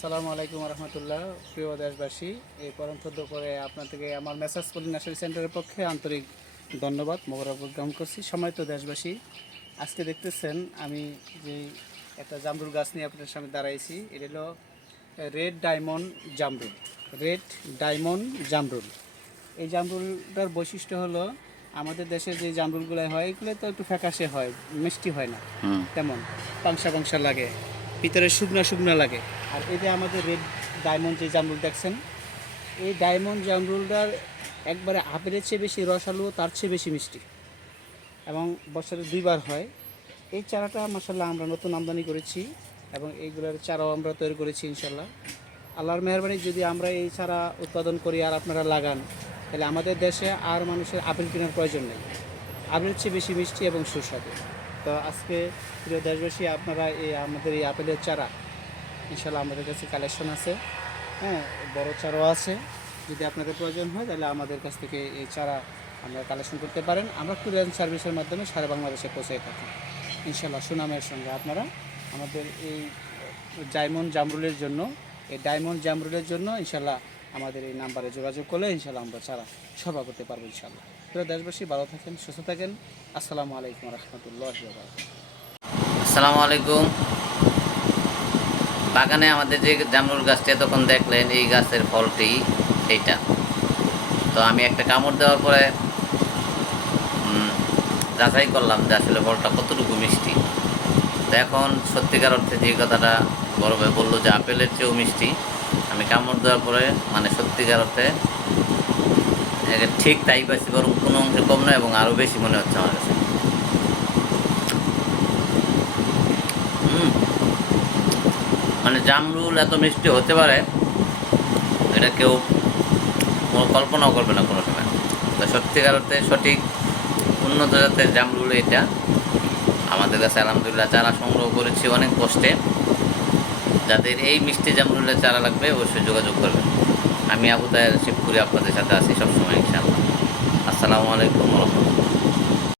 আসসালামু আলাইকুম রহমতুল্লাহ প্রিয় দেশবাসী। এই দুপুরে আপনার থেকে আমার মেসাজ পলি নার্সারি সেন্টারের পক্ষে আন্তরিক ধন্যবাদ মোবারক গ্রহণ করছি। সময় তো দেশবাসী। আজকে দেখতেছেন আমি যে একটা জামরুল গাছ নিয়ে আপনার সামনে দাঁড়াইছি এটা হলো রেড ডায়মন্ড জামরুল রেড ডায়মন্ড জামরুল। এই জামরুলটার বৈশিষ্ট্য হলো আমাদের দেশে যে জামরুলগুলো হয় এগুলো তো একটু ফ্যাকাশে হয় মিষ্টি হয় না তেমন পাংসা পাংসা লাগে। ভিতরে শুকনা শুকনা লাগে। আর এই যে আমাদের রেড ডায়মন্ড যে জামরুল দেখছেন, এই ডায়মন্ড জামরুলটার একবারে আপেলের চেয়ে বেশি রসালো, তার চেয়ে বেশি মিষ্টি। এবং বছরে দুইবার হয়। এই চারাটা মাসাল্লাহ আমরা নতুন আমদানি করেছি এবং এইগুলোর চারাও আমরা তৈরি করেছি ইনশাল্লাহ আল্লাহর মেহরবানি, যদি আমরা এই চারা উৎপাদন করি আর আপনারা লাগান, তাহলে আমাদের দেশে আর মানুষের আপেল কেনার প্রয়োজন নেই। আপেলের চেয়ে বেশি মিষ্টি এবং সুস্বাদু। তো আজকে প্রিয় দেশবাসী, আপনারা এই আমাদের এই আপেলের চারা ইনশাল্লাহ আমাদের কাছে কালেকশন আছে। হ্যাঁ বড় চারাও আছে। যদি আপনাদের প্রয়োজন হয়, তাহলে আমাদের কাছ থেকে এই চারা আমরা কালেকশন করতে পারেন। আমরা কুরিয়ার সার্ভিসের মাধ্যমে সারা বাংলাদেশে পৌঁছে থাকি। ইনশাল্লাহ সুনামের সঙ্গে আপনারা আমাদের এই ডায়মন্ড জামরুলের জন্য, এই ডায়মন্ড জামরুলের জন্য ইনশাল্লাহ আমাদের এই নাম্বারে যোগাযোগ করলে ইনশাল্লাহ আমরা চারা সভা করতে পারব ইনশাল্লাহ প্রিয় দেশবাসী, ভালো থাকেন, সুস্থ থাকেন। আসসালামু আলাইকুম রহমতুল্লাহ আসসালামু আলাইকুম। বাগানে আমাদের যে জামরুল গাছটি এতক্ষণ দেখলেন, এই গাছের ফলটি এইটা। তো আমি একটা কামড় দেওয়ার পরে যাচাই করলাম যে আসলে ফলটা কতটুকু মিষ্টি। তো এখন সত্যিকার অর্থে যে কথাটা ভাই বলল যে আপেলের চেয়েও মিষ্টি। আমি কামড় দেওয়ার পরে মানে সত্যিকার অর্থে ঠিক তাই পাইছি বরং কোনো অংশে কম নয় এবং আরও বেশি মনে হচ্ছে আমার কাছে। মানে জামরুল এত মিষ্টি হতে পারে, এটা কেউ কল্পনাও করবে না কোনো সময়। তো সত্যিকার অর্থে সঠিক উন্নত জাতের জামরুল এটা। আমাদের কাছে আলহামদুলিল্লাহ চারা সংগ্রহ করেছি অনেক কষ্টে। যাদের এই মিষ্টি জামরুলের চারা লাগবে, অবশ্যই যোগাযোগ করবেন। আমি আবু তাহের শিবপুরি আপনাদের সাথে আছি সবসময়, ইনশাআল্লাহ। আসসালামু আলাইকুম রহমতুল্লাহ।